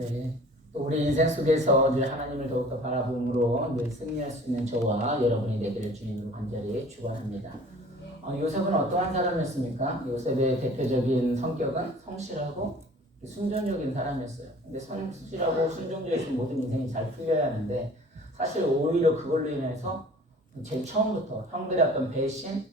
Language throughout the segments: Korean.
네. 또 우리 인생 속에서 늘 하나님을 더욱더 바라봄으로 늘 승리할 수 있는 저와 여러분이 되기를 주님으로 간절히 축원합니다. 요셉은 어떠한 사람이었습니까? 요셉의 대표적인 성격은 성실하고 순종적인 사람이었어요. 근데 성실하고 순종적인 모든 인생이 잘 풀려야 하는데 사실 오히려 그걸로 인해서 제일 처음부터 형들의 어떤 배신,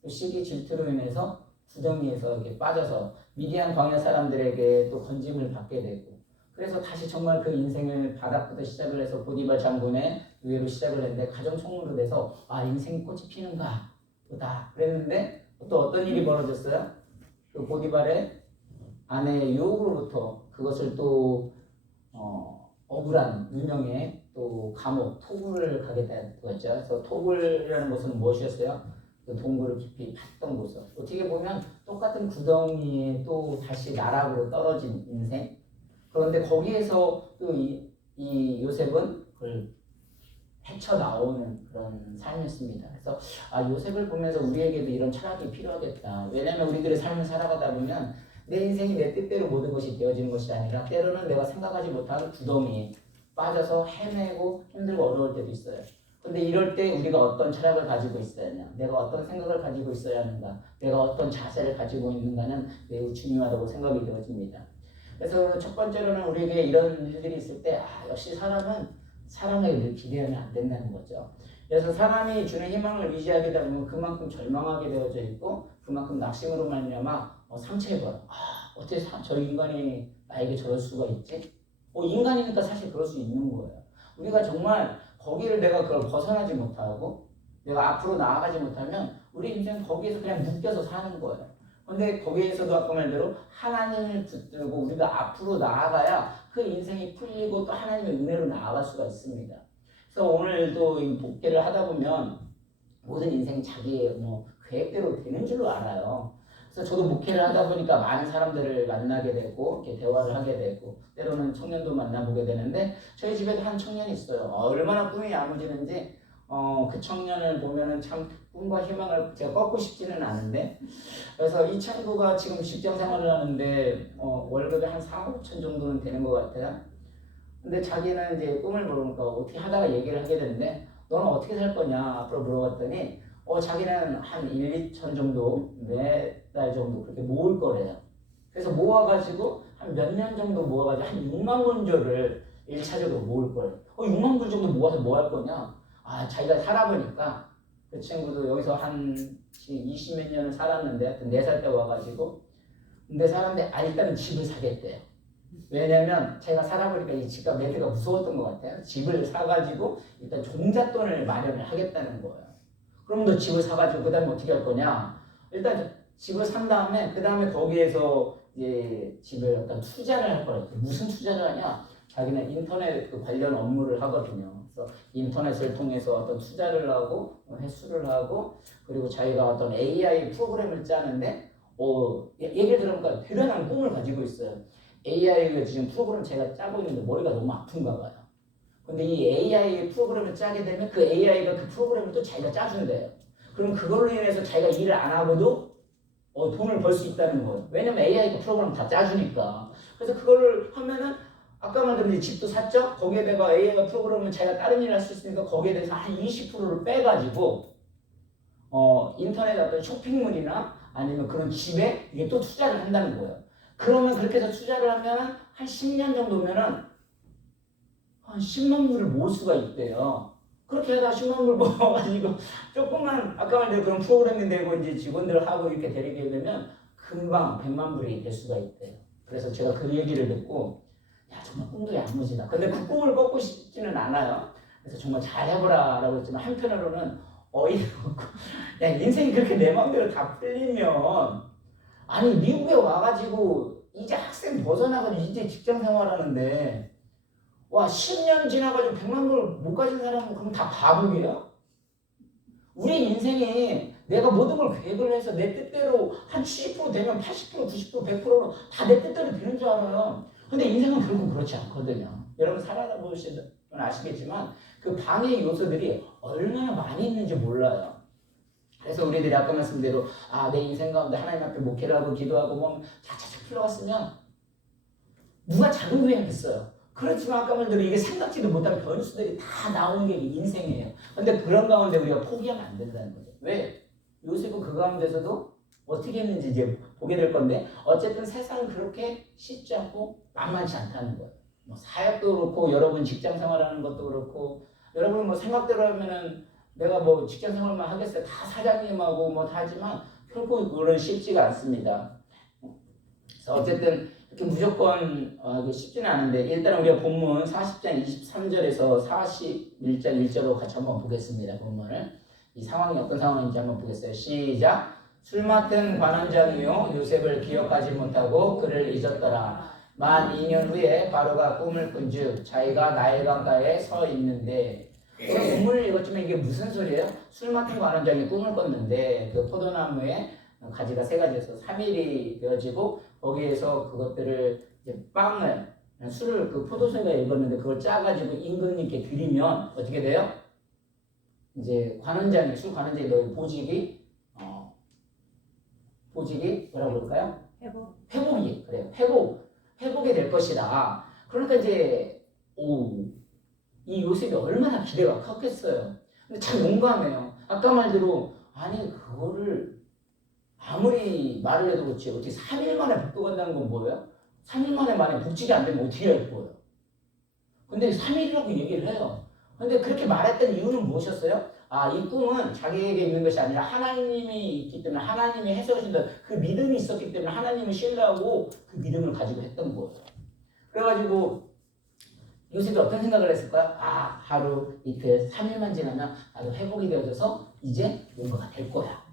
또 시기 질투로 인해서 구덩이에서 이렇게 빠져서 미디안 광야 사람들에게 또 건짐을 받게 되고 그래서 다시 정말 그 인생을 바닥부터 시작을 해서 보디발 장군의 의회로 시작을 했는데 가정 총무로 돼서 인생이 꽃이 피는가 보다 그랬는데 또 어떤 일이 벌어졌어요? 그 보디발의 아내의 유혹으로부터 그것을 또 억울한 유명의 또 감옥 토굴을 가게 되었죠. 그래서 토굴이라는 것은 무엇이었어요? 그 동굴을 깊이 팠던 곳을 어떻게 보면 똑같은 구덩이에 또 다시 나락으로 떨어진 인생. 그런데 거기에서 또 이 요셉은 그걸 헤쳐나오는 그런 삶이었습니다. 그래서 요셉을 보면서 우리에게도 이런 철학이 필요하겠다. 왜냐하면 우리들의 삶을 살아가다 보면 내 인생이 내 뜻대로 모든 것이 되어지는 것이 아니라 때로는 내가 생각하지 못한 구덩이에 빠져서 헤매고 힘들고 어려울 때도 있어요. 근데 이럴 때 우리가 어떤 철학을 가지고 있어야 하냐, 내가 어떤 생각을 가지고 있어야 하는가, 내가 어떤 자세를 가지고 있는가는 매우 중요하다고 생각이 되어집니다. 그래서 첫 번째로는 우리에게 이런 일들이 있을 때 역시 사람은 사람에게 늘 기대하면 안 된다는 거죠. 그래서 사람이 주는 희망을 유지하게 되면 그만큼 절망하게 되어져 있고 그만큼 낙심으로 말미암아 상처입어요. 어떻게 저 인간이 나에게 저럴 수가 있지? 인간이니까 사실 그럴 수 있는 거예요. 우리가 정말 거기를 내가 그걸 벗어나지 못하고 내가 앞으로 나아가지 못하면 우리 인생은 거기에서 그냥 묶여서 사는 거예요. 근데 거기에서도 아까 말대로 하나님을 붙들고 우리가 앞으로 나아가야 그 인생이 풀리고 또 하나님의 은혜로 나아갈 수가 있습니다. 그래서 오늘도 이 목회를 하다 보면 모든 인생이 자기의 계획대로 되는 줄로 알아요. 그래서 저도 목회를 하다 보니까 많은 사람들을 만나게 되고 이렇게 대화를 하게 되고 때로는 청년도 만나보게 되는데 저희 집에도 한 청년이 있어요. 얼마나 꿈이 야무지는지 그 청년을 보면은 참 꿈과 희망을 제가 꺾고 싶지는 않은데 그래서 이 친구가 지금 직장 생활을 하는데 월급이 한 4, 5천 정도는 되는 것 같아요. 근데 자기는 이제 꿈을 물으니까 어떻게 하다가 얘기를 하게 되는데 너는 어떻게 살 거냐 앞으로 물어봤더니 자기는 한 1, 2천 정도 매달 정도 그렇게 모을 거래요. 그래서 모아가지고 한 몇 년 정도 모아가지고 한 6만 원조를 1차적으로 모을 거예요. 6만 불 정도 모아서 뭐 할 거냐? 자기가 살아보니까 그 친구도 여기서 한 20몇 년을 살았는데 하여튼 4살 때 와가지고 근데 사는데 일단은 집을 사겠대요. 왜냐면 제가 살아보니까 이 집값 매트가 무서웠던 것 같아요. 집을 사가지고 일단 종잣돈을 마련을 하겠다는 거예요. 그럼 너 집을 사가지고 그 다음에 어떻게 할 거냐? 일단 집을 산 다음에 그 다음에 거기에서 이제 집을 어떤 투자를 할 거예요. 무슨 투자를 하냐? 자기는 인터넷 관련 업무를 하거든요. 그래서 인터넷을 통해서 어떤 투자를 하고 회수를 하고 그리고 자기가 어떤 AI 프로그램을 짜는데 얘기를 들어보니까 대단한 꿈을 가지고 있어요. AI가 지금 프로그램 제가 짜고 있는데 머리가 너무 아픈가 봐요. 근데 이 AI 프로그램을 짜게 되면 그 AI가 그 프로그램을 또 자기가 짜준대요. 그럼 그걸로 인해서 자기가 일을 안 하고도 돈을 벌 수 있다는 거예요. 왜냐면 AI 프로그램 다 짜주니까. 그래서 그거를 하면은 아까 말한 집도 샀죠? 거기에다가 AI 프로그램은 자기가 다른 일을 할 수 있으니까 거기에 대해서 한 20%를 빼가지고 인터넷 어떤 쇼핑몰이나 아니면 그런 집에 이게 또 투자를 한다는 거예요. 그러면 그렇게 해서 투자를 하면 한 10년 정도면은 한 10만 불을 모을 수가 있대요. 그렇게 하다 10만 불 모아가지고 조금만 아까 말한 그런 프로그램이 되고 이제 직원들 하고 이렇게 데리게 되면 금방 100만 불이 될 수가 있대요. 그래서 제가 그 얘기를 듣고 정말 꿈도 야무지다. 근데 그 꿈을 꺾고 싶지는 않아요. 그래서 정말 잘해보라 라고 했지만 한편으로는 어이가 없고 인생이 그렇게 내 마음대로 다 풀리면 미국에 와가지고 이제 학생 벗어나가지고 이제 직장 생활하는데 10년 지나가지고 100만 불 못 가진 사람은 그럼 다 바보예요? 우리 인생이 내가 모든 걸 계획을 해서 내 뜻대로 한 70% 되면 80%, 90%, 100%는 다 내 뜻대로 되는 줄 알아요. 근데 인생은 결국 그렇지 않거든요. 여러분 살아다 보시면 아시겠지만 그 방해 요소들이 얼마나 많이 있는지 몰라요. 그래서 우리들이 아까 말씀대로 내 인생 가운데 하나님 앞에 목회를 하고 기도하고 차차차 풀어갔으면 누가 작은 요약했어요. 그렇지만 아까 말대로 이게 생각지도 못한 변수들이 다 나오는 게 인생이에요. 근데 그런 가운데 우리가 포기하면 안 된다는 거죠. 왜? 요셉은 그 가운데서도 어떻게 했는지 이제 보게 될 건데 어쨌든 세상은 그렇게 쉽지 않고 만만치 않다는 거예요. 뭐 사역도 그렇고 여러분 직장 생활하는 것도 그렇고 여러분 뭐 생각대로 하면은 내가 뭐 직장 생활만 하겠어요. 다 사장님하고 뭐 다 하지만 결코 그런 쉽지가 않습니다. 그래서 어쨌든 이렇게 무조건 쉽지는 않은데 일단 우리가 본문 40장 23절에서 41장 1절로 같이 한번 보겠습니다. 본문을 이 상황이 어떤 상황인지 한번 보겠어요. 시작. 술 맡은 관원장이요 요셉을 기억하지 못하고 그를 잊었더라. 만 2년 후에 바로가 꿈을 꾼즉 자기가 나일강가에 서 있는데 본문을 읽었지만 이게 무슨 소리예요? 술 맡은 관원장이 꿈을 꿨는데 그 포도나무에 가지가 세 가지에서 3일이 되어지고 거기에서 그것들을 이제 빵을 술을 그 포도수가 읽었는데 그걸 짜가지고 임금님께 드리면 어떻게 돼요? 이제 관원장이 술 관원장이 너 보직이 뭐라고 그럴까요? 회복이 그래요. 회복이 될 것이다. 그러니까 이제 이 요셉이 얼마나 기대가 컸겠어요. 근데 참 용감해요. 아까 말대로 아니 그거를 아무리 말을 해도 그렇지 어떻게 3일 만에 복도간다는 건 뭐예요? 3일 만에 복직이 안 되면 어떻게 할 거예요? 근데 3일이라고 얘기를 해요. 근데 그렇게 말했던 이유는 무엇이었어요? 이 꿈은 자기에게 있는 것이 아니라 하나님이 있기 때문에 하나님이 해석해준다. 그 믿음이 있었기 때문에 하나님을 신뢰하고 그 믿음을 가지고 했던 거예요. 그래가지고 요셉이 어떤 생각을 했을까요? 하루, 이틀, 3일만 지나면 나도 회복이 되어져서 이제 뭔가가 될 거야.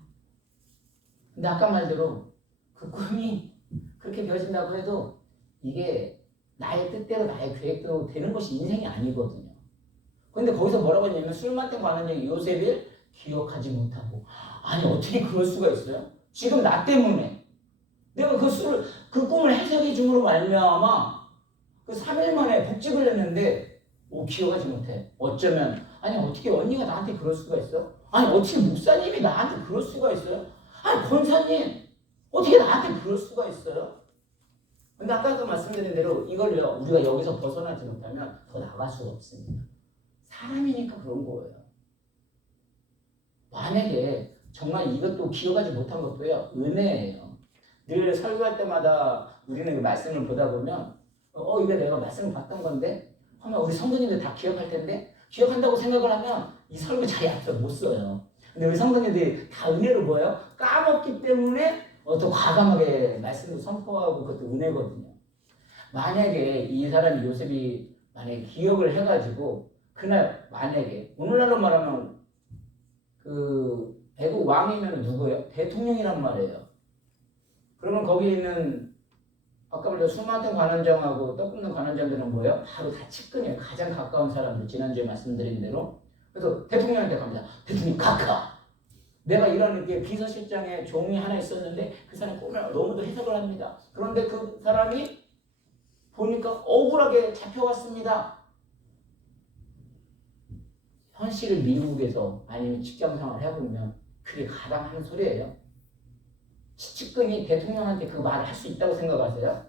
근데 아까 말대로 그 꿈이 그렇게 되어진다고 해도 이게 나의 뜻대로 나의 계획대로 되는 것이 인생이 아니거든요. 근데 거기서 뭐라고 했냐면 술 맡은 관원장이 요셉을 기억하지 못하고 아니 어떻게 그럴 수가 있어요? 지금 나 때문에 내가 그 꿈을 해석해 줌으로 말미암아 그 3일 만에 복직을 했는데 기억하지 못해. 어쩌면 아니 어떻게 언니가 나한테 그럴 수가 있어? 아니 어떻게 목사님이 나한테 그럴 수가 있어요? 아니 권사님 어떻게 나한테 그럴 수가 있어요? 근데 아까도 말씀드린 대로 이걸요 우리가 여기서 벗어나지 못하면 더 나갈 수가 없습니다. 사람이니까 그런 거예요. 만약에 정말 이것도 기억하지 못한 것도요 은혜예요. 늘 설교할 때마다 우리는 그 말씀을 보다 보면 이거 내가 말씀을 봤던 건데 하면 우리 성도님들 다 기억할 텐데 기억한다고 생각을 하면 이 설교 자리 앞에서 못 써요. 근데 우리 성도님들이 다 은혜로 뭐예요? 까먹기 때문에 더 과감하게 말씀을 선포하고 그것도 은혜거든요. 만약에 이 사람이 요셉이 만약에 기억을 해가지고 그날 만약에 오늘날로 말하면 그 애국 왕이면 누구예요? 대통령이란 말이에요. 그러면 거기 있는 아까 말한 술 맡은 관원장하고 떡 굽는 관원장들은 뭐예요? 바로 다 측근이에요. 가장 가까운 사람들. 지난주에 말씀드린 대로. 그래서 대통령한테 갑니다. 대통령 각하. 내가 이런 게 비서실장에 종이 하나 있었는데 그 사람이 꿈을 너무도 해석을 합니다. 그런데 그 사람이 보니까 억울하게 잡혀왔습니다. 현실을 미국에서 아니면 직장생활을 해보면 그게 가장 하는 소리예요. 측근이 대통령한테 그 말을 할 수 있다고 생각하세요?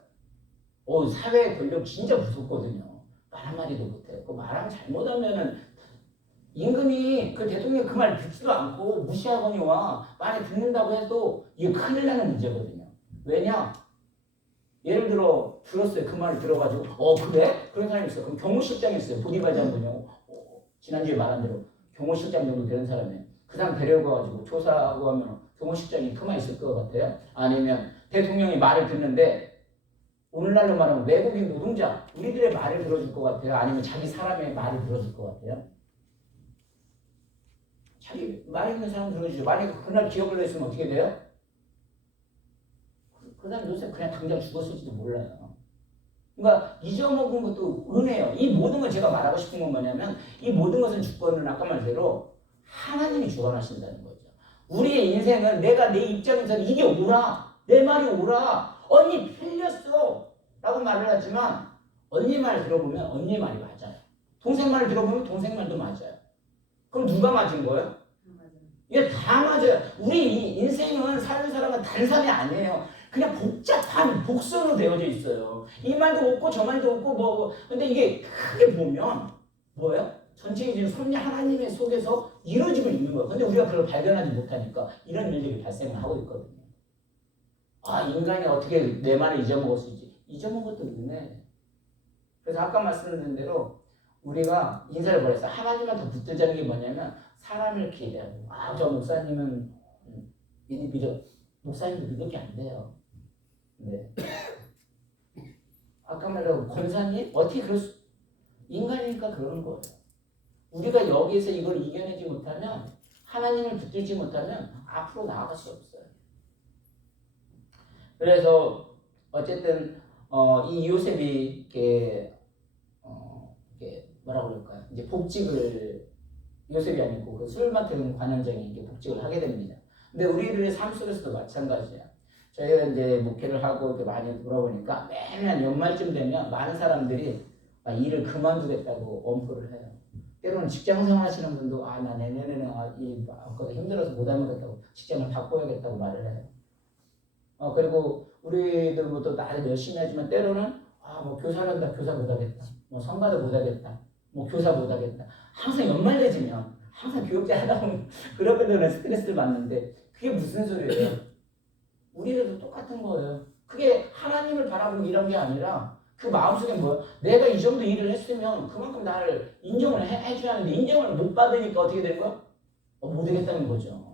사회의 권력 진짜 무섭거든요. 말 한마디도 못해요. 그 말하면 잘못하면은 임금이 그 대통령이 그 말 듣지도 않고 무시하거니와 말을 듣는다고 해도 이게 큰일 나는 문제거든요. 왜냐? 예를 들어 들었어요. 그 말을 들어가지고 그래? 그런 사람이 있어요. 그럼 경호실장이 있어요. 보디바지 한 분이요. 지난주에 말한 대로 경호실장 정도 되는 사람이에요. 그 사람 데려가가지고 조사하고 하면 경호실장이 그만 있을 것 같아요? 아니면 대통령이 말을 듣는데 오늘날로 말하면 외국인 노동자 우리들의 말을 들어줄 것 같아요? 아니면 자기 사람의 말을 들어줄 것 같아요? 자기 말 있는 사람 들어주죠. 만약에 그날 기억을 했으면 어떻게 돼요? 그 사람 요새 그냥 당장 죽었을지도 몰라요. 그러니까 잊어먹은 것도 은혜예요. 이 모든 걸 제가 말하고 싶은 건 뭐냐면 이 모든 것은 주권은 아까 말대로 하나님이 주관하신다는 거죠. 우리의 인생은 내가 내 입장에서 이게 옳아. 내 말이 옳아. 언니 틀렸어. 라고 말을 하지만 언니 말 들어보면 언니 말이 맞아요. 동생 말 들어보면 동생 말도 맞아요. 그럼 누가 맞은 거예요? 이게 다 맞아요. 우리 인생은 사는 사람은 단순이 아니에요. 그냥 복잡한 복선으로 되어져 있어요. 이 말도 없고 저 말도 없고 뭐 근데 이게 크게 보면 뭐예요? 전체적인 섭리 하나님의 속에서 이루어지고 있는 거예요. 근데 우리가 그걸 발견하지 못하니까 이런 일들이 발생을 하고 있거든요. 아, 인간이 어떻게 내 말을 잊어먹을 수 있지? 잊어먹은 것도 은혜. 그래서 아까 말씀드린 대로 우리가 인사를 버렸어요. 하나님한테 붙들자는 게 뭐냐면 사람을 기대하고 아, 저 목사님은 믿어. 목사님도 믿을 게 안 돼요. 네. 아까 말한 권사님 어떻게 그럴 수? 인간이니까 그러는 거예요. 우리가 여기에서 이걸 이겨내지 못하면 하나님을 붙들지 못하면 앞으로 나아갈 수 없어요. 그래서 어쨌든 이 요셉이 이렇게 뭐라고 그럴까요? 이제 복직을 요셉이 아니고 그 술 맡은 관원장이 이제 복직을 하게 됩니다. 근데 우리들의 삶 속에서도 마찬가지야. 저희가 이제 목회를 하고 이렇게 많이 돌아보니까 매년 연말쯤 되면 많은 사람들이 일을 그만두겠다고 엄포를 해요. 때로는 직장 생활하시는 분도 나 내년에는 일 힘들어서 못하겠다고 직장을 바꿔야겠다고 말을 해요. 그리고 우리도 또 나를 열심히 하지만 때로는 뭐 교사한다 교사 못하겠다, 뭐 성가도 못하겠다, 뭐 교사 못하겠다. 항상 연말 되지면 항상 교육자 하다 보면 그런 분들은 스트레스를 받는데 그게 무슨 소리예요? 우리들도 똑같은 거예요. 그게 하나님을 바라보고 이런 게 아니라 그 마음속에 뭐야? 내가 이 정도 일을 했으면 그만큼 나를 인정을 해줘야 하는데 인정을 못 받으니까 어떻게 되는 거야? 못 되겠다는 거죠.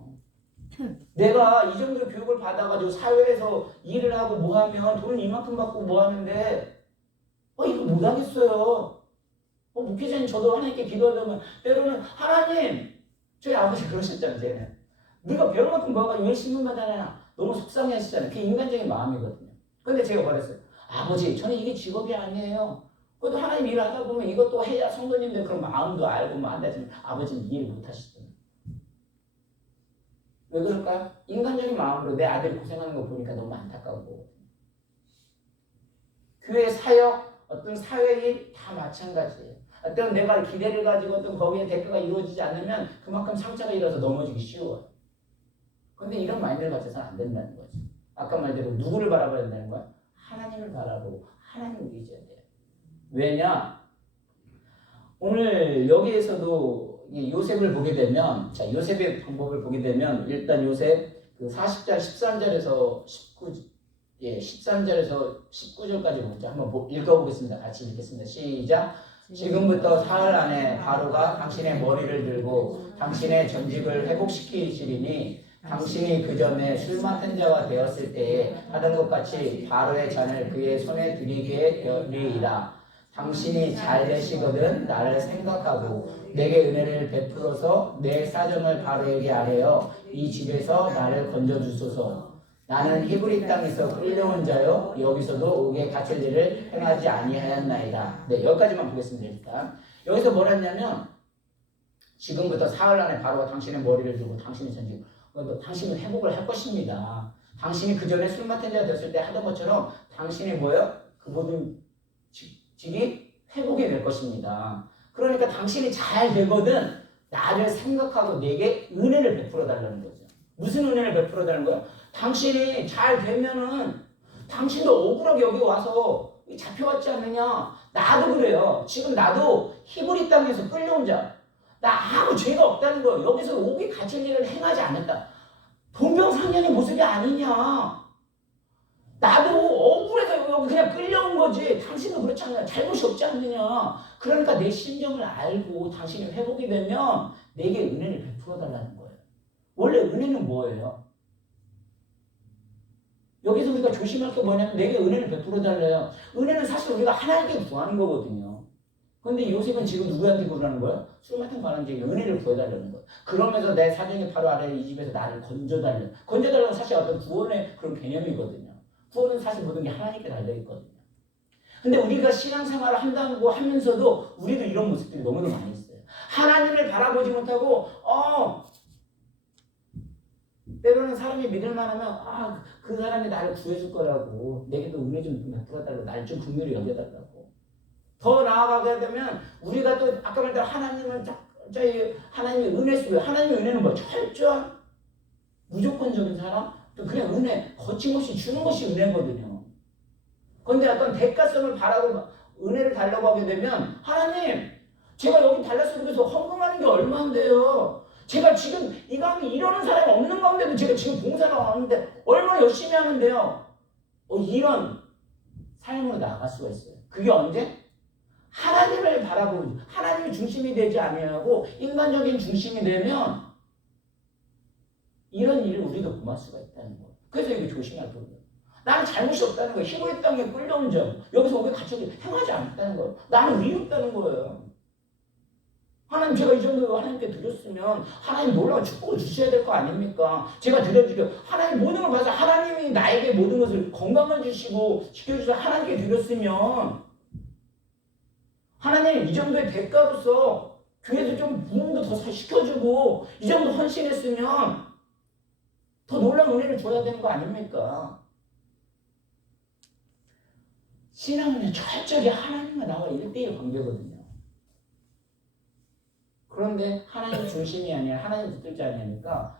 내가 이 정도 교육을 받아가지고 사회에서 일을 하고 뭐 하면 돈을 이만큼 받고 뭐 하는데 이거 못 하겠어요. 목회자님 저도 하나님께 기도하려면 때로는 하나님 저희 아버지 그러셨잖아요. 쟤는 네가 배울 만큼 뭐가 열심히 받아라. 너무 속상해 하시잖아요. 그게 인간적인 마음이거든요. 근데 제가 말했어요. 아버지 저는 이게 직업이 아니에요. 그래도 하나님 일을 하다 보면 이것도 해야 성도님들 그런 마음도 알고 뭐 한다지만 아버지는 이해를 못 하시잖아요. 왜 그럴까요? 인간적인 마음으로 내 아들이 고생하는 거 보니까 너무 안타까운 거거든요. 교회 사역, 어떤 사회인 다 마찬가지예요. 어떤 내가 기대를 가지고 어떤 거기에 대가가 이루어지지 않으면 그만큼 상처가 일어서 넘어지기 쉬워요. 그런데 이런 마인드를 가져서는 안 된다는 거죠. 아까 말대로 누구를 바라봐야 된다는 거야? 하나님을 바라보고 하나님을 의지해야 돼요. 왜냐? 오늘 여기에서도 요셉을 보게 되면, 자, 요셉의 방법을 보게 되면, 일단 요셉 그 40장 13절에서 13절에서 19절까지 먼저 한번 읽어보겠습니다. 같이 읽겠습니다. 시작. 지금부터 사흘 안에 바로가 당신의 머리를 들고 당신의 전직을 회복시키시리니 당신이 그 전에 술 맡은 자가 되었을 때에 하던 것 같이 바로의 잔을 그의 손에 드리게 되리이다. 당신이 잘 되시거든 나를 생각하고 내게 은혜를 베풀어서 내 사정을 바로에게 아뢰어 이 집에서 나를 건져주소서. 나는 히브리 땅에서 끌려온 자요 여기서도 옥에 갇힐 일을 행하지 아니하였나이다. 네, 여기까지만 보겠습니다. 일단 여기서 뭘 했냐면 지금부터 사흘 안에 바로가 당신의 머리를 들고 당신의 전직 당신은 회복을 할 것입니다. 당신이 그 전에 술 맡은 자가 됐을 때 하던 것처럼 당신이 뭐예요? 그 모든 직이 회복이 될 것입니다. 그러니까 당신이 잘 되거든 나를 생각하고 내게 은혜를 베풀어 달라는 거죠. 무슨 은혜를 베풀어 달라는 거야? 당신이 잘 되면은 당신도 억울하게 여기 와서 잡혀왔지 않느냐? 나도 그래요. 지금 나도 히브리 땅에서 끌려온 자. 나 아무 죄가 없다는 거예요. 여기서 옥에 갇힐 일을 행하지 않았다. 동병상련의 모습이 아니냐. 나도 억울해서 여기 그냥 끌려온 거지. 당신도 그렇지 않느냐. 잘못이 없지 않느냐. 그러니까 내 심정을 알고 당신이 회복이 되면 내게 은혜를 베풀어 달라는 거예요. 원래 은혜는 뭐예요? 여기서 우리가 조심할 게 뭐냐면 내게 은혜를 베풀어 달래요. 은혜는 사실 우리가 하나님께 구하는 거거든요. 그런데 요셉은 지금 누구한테 구하는 거예요? 술 맡은 관원에게 은혜를 구해달라는 거예요. 그러면서 내 사정이 바로 아래 이 집에서 나를 건져달라는 건져달라는 사실 어떤 구원의 그런 개념이거든요. 구원은 사실 모든 게 하나님께 달려있거든요. 근데 우리가 신앙생활을 한다고 하면서도 우리도 이런 모습들이 너무나 많이 있어요. 하나님을 바라보지 못하고 때로는 사람이 믿을만하면 그 사람이 나를 구해줄 거라고 내게 또 은혜 좀 베풀어달라고 나를 좀 긍휼히 여겨달라고 더 나아가게 되면 우리가 또 아까 말했던 하나님을 하나님의 은혜 속에 하나님의 은혜는 뭐 철저한 무조건적인 사랑 그냥 은혜, 거침없이 주는 것이 은혜거든요. 그런데 어떤 대가성을 바라고 은혜를 달라고 하게 되면 하나님, 제가 여기 달라스 교회에서 헌금하는 게 얼마인데요? 제가 지금 이 가운데 이러는 사람이 없는 가운데도 제가 지금 봉사를 하는데 얼마나 열심히 하는데요? 이런 삶으로 나아갈 수가 있어요. 그게 언제? 하나님을 바라보고 하나님이 중심이 되지 아니하고 인간적인 중심이 되면 이런 일을 우리도 범할 수가 있다는 거예요. 그래서 이게 조심할 거예요. 나는 잘못이 없다는 거예요. 희고의 땅에 끌려온 점. 여기서 우리가 같이 행하지 않았다는 거예요. 나는 의리 없다는 거예요. 하나님, 제가 이 정도 하나님께 드렸으면 하나님 놀라운 축복을 주셔야 될 거 아닙니까? 제가 드려주려 하나님 모든 걸 봐서 하나님이 나에게 모든 것을 건강을 주시고 지켜주셔서 하나님께 드렸으면 하나님 이 정도의 대가로서 교회도 좀 부흥도 더 시켜주고 이 정도 헌신했으면 더 놀라운 은혜를 줘야 되는 거 아닙니까? 신앙은 철저히 하나님과 나와 1대1 관계거든요. 그런데 하나님 중심이 아니라 하나님 붙들지 아니니까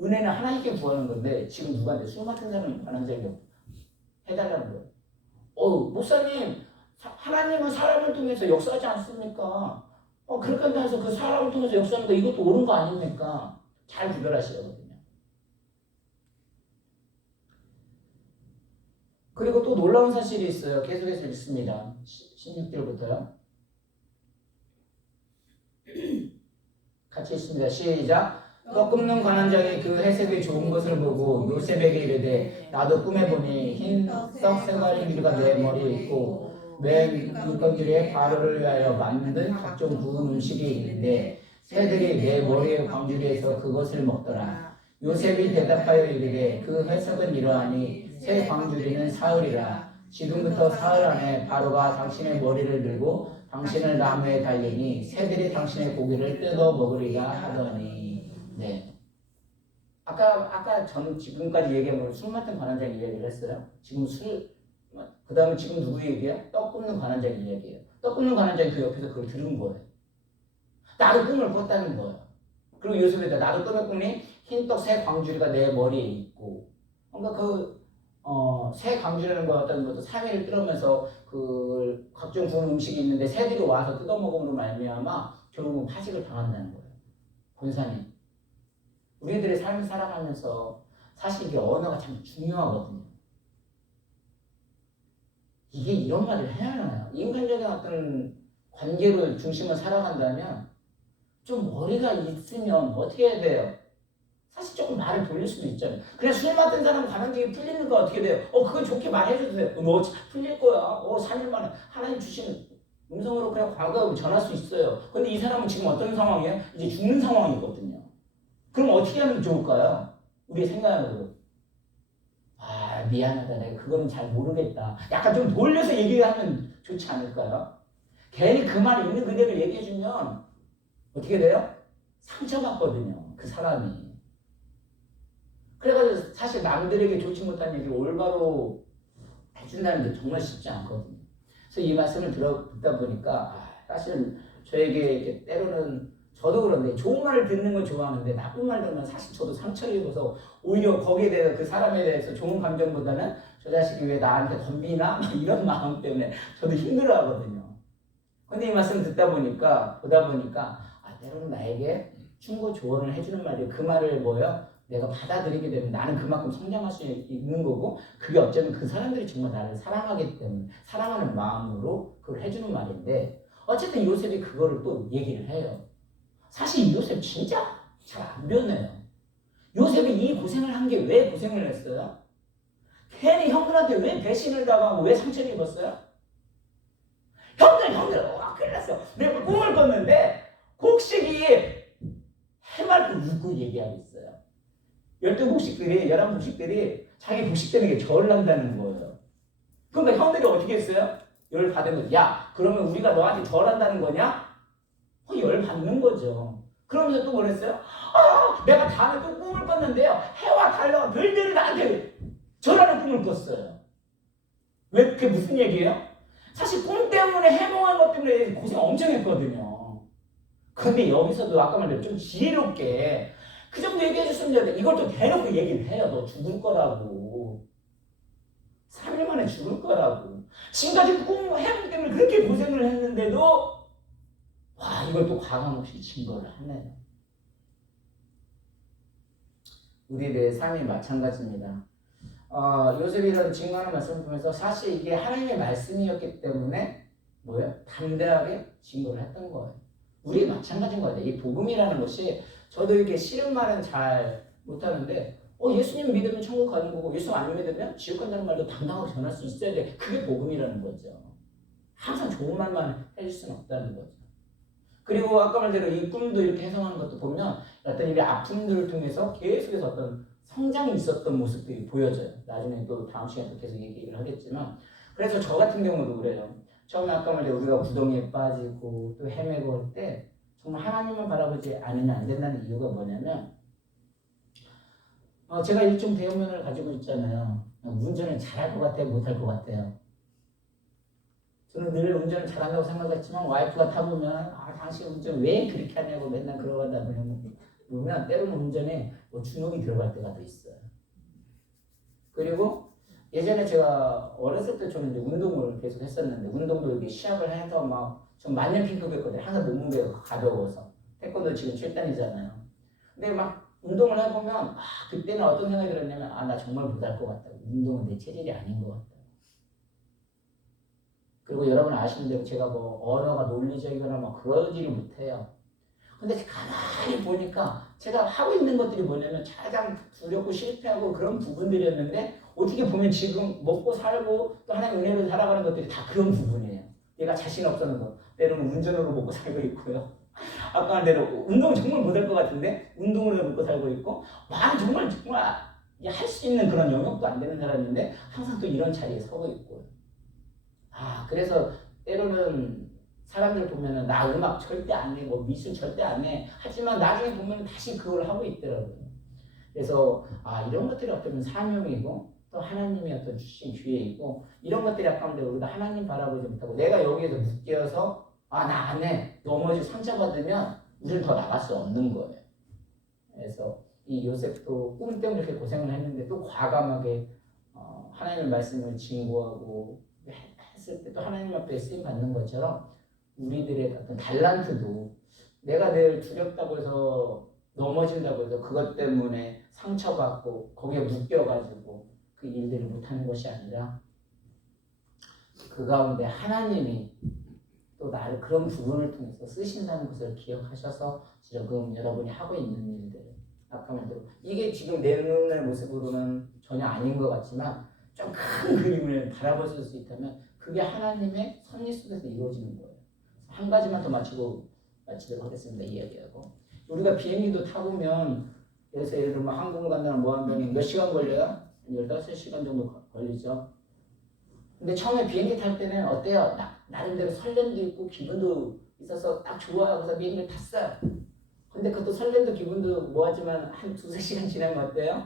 은혜는 하나님께 구하는 건데 지금 누구한테 술 맡은 사람은 관한 적이 없고 해달라는 거예요. 목사님, 하나님은 사람을 통해서 역사하지 않습니까? 그렇게 해서 그 사람을 통해서 역사하는 거 이것도 옳은 거 아닙니까? 잘 구별하시거든요. 그리고 또 놀라운 사실이 있어요. 계속해서 읽습니다. 16절부터요. 같이 읽습니다. 시작. 떡 굽는 관원장이 그 해석이 좋은 것을 보고 요셉에게 이르되 나도 꿈에 보니 흰 떡 세 가지가 내 머리에 있고 맨 밑건줄에 바로를 위하여 만든 각종 구운 음식이 있는데 새들이 내 머리에 광주리에서 그것을 먹더라. 요셉이 대답하여 이르되 그 해석은 이러하니 새 광주리는 사흘이라. 지금부터 사흘 안에 바로가 당신의 머리를 들고 당신을 나무에 달리니 새들이 당신의 고기를 뜯어 먹으리라 하더니. 네. 아까 저는 지금까지 얘기한 건 술 맡은 관원장 이야기를 했어요. 지금 그 다음에 지금 누구 얘기예요? 떡 굽는 관원장 이야기예요. 떡 굽는 관원장이 그 옆에서 그걸 들은 거예요. 나도 꿈을 꿨다는 거예요. 그리고 요셉에다 나도 꿈을 꾸니 흰떡 새 광주리가 내 머리에 있고. 그러니까 새 광주라는 거 어떤 것도 3일을 끓으면서 그 각종 구운 음식이 있는데 새들이 와서 뜯어먹음으로 말미암아 결국은 파식을 당한다는 거예요. 본사님, 우리들의 삶을 살아가면서 사실 이게 언어가 참 중요하거든요. 이게 이런 말을 해야 하나요? 인간적인 어떤 관계를 중심으로 살아간다면 좀 머리가 있으면 어떻게 해야 돼요? 사실 조금 말을 돌릴 수도 있잖아요. 그냥 술 맡은 사람 관원장이 풀리는 거 어떻게 돼요? 그건 좋게 말해줘도 돼요. 너 풀릴 거야. 3일 만에 하나님 주시는 음성으로 그냥 과거하고 전할 수 있어요. 근데 이 사람은 지금 어떤 상황이에요? 이제 죽는 상황이거든요. 그럼 어떻게 하면 좋을까요? 우리의 생각으로. 미안하다. 내가 그거는 잘 모르겠다. 약간 좀 돌려서 얘기하면 좋지 않을까요? 괜히 그 말 있는 그대로 얘기해주면 어떻게 돼요? 상처받거든요. 그 사람이. 그래가지고 사실 남들에게 좋지 못한 얘기를 올바로 해준다는 게 정말 쉽지 않거든요. 그래서 이 말씀을 듣다 보니까 사실 저에게 이렇게 때로는 저도 그런데 좋은 말을 듣는 건 좋아하는데 나쁜 말 들으면 사실 저도 상처를 입어서 오히려 거기에 대해서 그 사람에 대해서 좋은 감정보다는 저 자식이 왜 나한테 덤비나? 이런 마음 때문에 저도 힘들어하거든요. 근데 이 말씀 보다 보니까 때로는 나에게 충고 조언을 해주는 말이에요. 그 말을 내가 받아들이게 되면 나는 그만큼 성장할 수 있는 거고 그게 어쩌면 그 사람들이 정말 나를 사랑하기 때문에 사랑하는 마음으로 그걸 해주는 말인데 어쨌든 요셉이 그거를 또 얘기를 해요. 사실 요셉 진짜 잘 안 변해요. 요셉이 이 고생을 한 게 왜 고생을 했어요? 괜히 형들한테 왜 배신을 당하고 왜 상처를 입었어요? 형들 큰일 났어. 내가 꿈을 꿨는데 곡식이 해맑고 웃고 얘기하고 있어요. 11곡식들이 자기 곡식 때문에 절 난다는 거예요. 그러니까 형들이 어떻게 했어요? 열 받은 거죠. 야, 그러면 우리가 너한테 절한다는 거냐? 열 받는 거죠. 그러면서 또 뭐랬어요? 내가 다음에 또 꿈을 꿨는데요. 해와 달과 별들이 나한테 절하는 꿈을 꿨어요. 왜 그게 무슨 얘기예요? 사실 꿈 때문에 해몽한 것 때문에 고생 엄청 했거든요. 근데 여기서도 아까 말대로 좀 지혜롭게 그 정도 얘기해 줬으면 돼. 이걸 또 대놓고 얘기를 해요. 너 죽을 거라고. 3일 만에 죽을 거라고. 지금까지 꿈 해몽 때문에 그렇게 고생을 했는데도 와 이걸 또 과감없이 증거를 하네요. 우리의 삶이 마찬가지입니다. 요셉이 이런 증거하는 말씀을 보면서 사실 이게 하나님의 말씀이었기 때문에 뭐예요? 담대하게 증거를 했던 거예요. 우리 마찬가지인 거예요. 이 복음이라는 것이 저도 이렇게 싫은 말은 잘 못하는데 예수님 믿으면 천국 가는 거고 예수 안 믿으면 지옥 간다는 말도 당당하게 전할 수 있어야 돼. 그게 복음이라는 거죠. 항상 좋은 말만 해줄 수는 없다는 거죠. 그리고 아까 말대로 이 꿈도 이렇게 해석하는 것도 보면 어떤 이 아픔들을 통해서 계속해서 어떤 성장이 있었던 모습들이 보여져요. 나중에 또 다음 시간에 또 계속 얘기를 하겠지만 그래서 저 같은 경우도 그래요. 처음에 아까 말대로 우리가 구덩이에 빠지고 또 헤매고 할 때 정말 하나님만 바라보지 않으면 안 된다는 이유가 뭐냐면 제가 일종 대우면을 가지고 있잖아요. 운전을 잘할 것 같아요? 못할 것 같아요? 저는 늘 운전을 잘한다고 생각했지만 와이프가 타보면 당신 운전 왜 그렇게 하냐고 맨날 그러다 보면 때로는 운전에 주눅이 들어갈 때가 더 있어요. 그리고 예전에 제가 어렸을 때 저는 이제 운동을 계속 했었는데 운동도 이렇게 시합을 해서 막 좀 만년핑크했거든요. 항상 몸무게가 가벼워서 태권도 지금 7단이잖아요. 근데 막 운동을 해보면 그때는 어떤 생각이 들었냐면 나 정말 못할 것 같다. 운동은 내 체질이 아닌 것 같다. 그리고 여러분 아시는 대로 제가 뭐 언어가 논리적이거나 막 그러지를 못해요. 근데 가만히 보니까 제가 하고 있는 것들이 뭐냐면 가장 두렵고 실패하고 그런 부분들이었는데 어떻게 보면 지금 먹고 살고 또 하나님의 은혜로 살아가는 것들이 다 그런 부분이에요. 내가 자신 없었는 것. 때로는 운전으로 먹고 살고 있고요. 아까 한 대로 운동은 정말 못할 것 같은데 운동으로 먹고 살고 있고 막 정말 할 수 있는 그런 영역도 안 되는 사람인데 항상 또 이런 자리에 서고 있고요. 그래서 때로는 사람들 보면은 나 음악 절대 안 해, 뭐 미술 절대 안 해. 하지만 나중에 보면 다시 그걸 하고 있더라고요. 그래서 이런 것들이 어쩌면 사명이고 또 하나님이 어떤 주신 기회이고 이런 것들이 아까 말대로 우리가 하나님 바라보지 못하고 내가 여기에서 묶여서 나 안 해. 넘어지고 상처받으면 우리는 더 나갈 수 없는 거예요. 그래서 이 요셉도 꿈 때문에 이렇게 고생을 했는데 또 과감하게 하나님의 말씀을 증거하고 했을 때 또 하나님 앞에 쓰임 받는 것처럼 우리들의 어떤 달란트도 내가 늘 두렵다고 해서 넘어진다고 해서 그것 때문에 상처받고 거기에 묶여가지고 그 일들을 못하는 것이 아니라 그 가운데 하나님이 또 나를 그런 부분을 통해서 쓰신다는 것을 기억하셔서 지금 여러분이 하고 있는 일들 아까 말대로 이게 지금 내 눈의 모습으로는 전혀 아닌 것 같지만 좀 큰 그림을 바라볼 수 있다면 그게 하나님의 섭리 속에서 이루어지는 거예요. 한 가지만 더 마치도록 하겠습니다. 이야기하고 우리가 비행기도 타보면 여기서 예를 들면 한국을 간다면 뭐 하면 몇 시간 걸려요? 15시간 정도 걸리죠. 근데 처음에 비행기 탈 때는 어때요? 나름대로 설렘도 있고 기분도 있어서 딱 좋아하고서 비행기를 탔어요. 근데 그것도 설렘도 기분도 뭐하지만 한 2-3시간 지나면 어때요?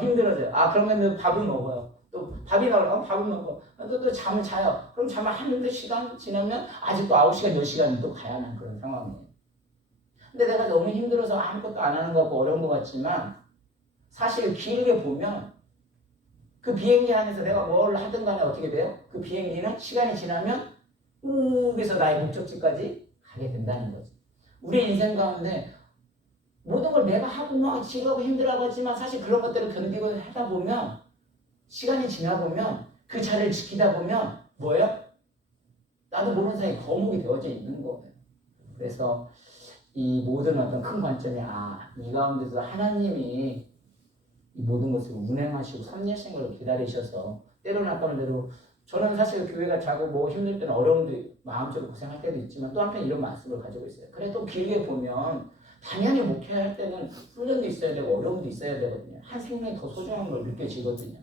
힘들어져요. 그러면 밥을 먹어요. 또 밥이 나오면 밥을 먹어. 또 잠을 자요. 그럼 잠을 한두 시간 지나면 아직도 9시간, 10시간 또 가야 하는 그런 상황이에요. 근데 내가 너무 힘들어서 아무것도 안 하는 것 같고 어려운 것 같지만 사실 길게 보면 그 비행기 안에서 내가 뭘 하든 간에 어떻게 돼요? 그 비행기는 시간이 지나면 우에서 나의 목적지까지 가게 된다는 거죠. 우리 인생 가운데 모든 걸 내가 하고 막 지루하고 힘들어하고 하지만 사실 그런 것들을 견디고 하다 보면 시간이 지나 보면 그 자리를 지키다 보면 뭐예요? 나도 모르는 사이에 거목이 되어져 있는 거예요. 그래서 이 모든 어떤 큰 관점이 이 가운데서 하나님이 이 모든 것을 운행하시고 섭리하신 걸 기다리셔서 때로는 아까 말대로 저는 사실 교회가 자고 뭐 힘들 때는 어려움도 마음적으로 고생할 때도 있지만 또 한편 이런 말씀을 가지고 있어요. 그래도 길게 보면 당연히 목회할 때는 훈련도 있어야 되고 어려움도 있어야 되거든요. 한 생명이 더 소중한 걸 느껴지거든요.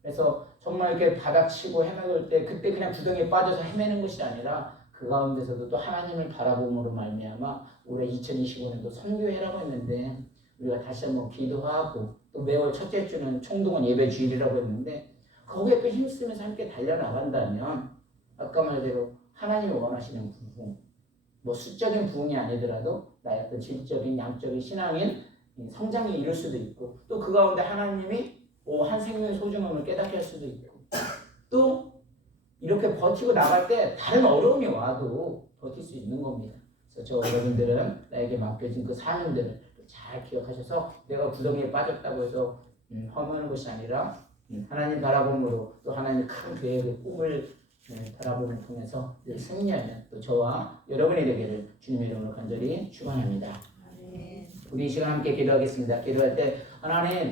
그래서 정말 이렇게 바닥치고 헤매볼 때 그때 그냥 구덩이에 빠져서 헤매는 것이 아니라 그 가운데서도 또 하나님을 바라봄으로 말미암아 올해 2025년도 선교회라고 했는데 우리가 다시 한번 기도하고 또 매월 첫째 주는 총동원 예배 주일이라고 했는데 거기에 또 힘쓰면서 함께 달려나간다면 아까 말대로 하나님이 원하시는 부흥 뭐 수적인 부흥이 아니더라도 나의 어떤 질적인 양적인 신앙인 성장이 이룰 수도 있고 또 그 가운데 하나님이 한 생명의 소중함을 깨닫게 할 수도 있고 또 이렇게 버티고 나갈 때 다른 어려움이 와도 버틸 수 있는 겁니다. 그래서 저 여러분들은 나에게 맡겨진 그 사명들을 잘 기억하셔서 내가 구덩이에 빠졌다고 해서 허무하는 것이 아니라 하나님 바라봄으로 또 하나님 큰 계획의 꿈을 바라봄을 통해서 승리하는 또 저와 여러분이 되기를 주님의 이름으로 간절히 축원합니다. 우리 이 시간 함께 기도하겠습니다. 기도할 때 하나님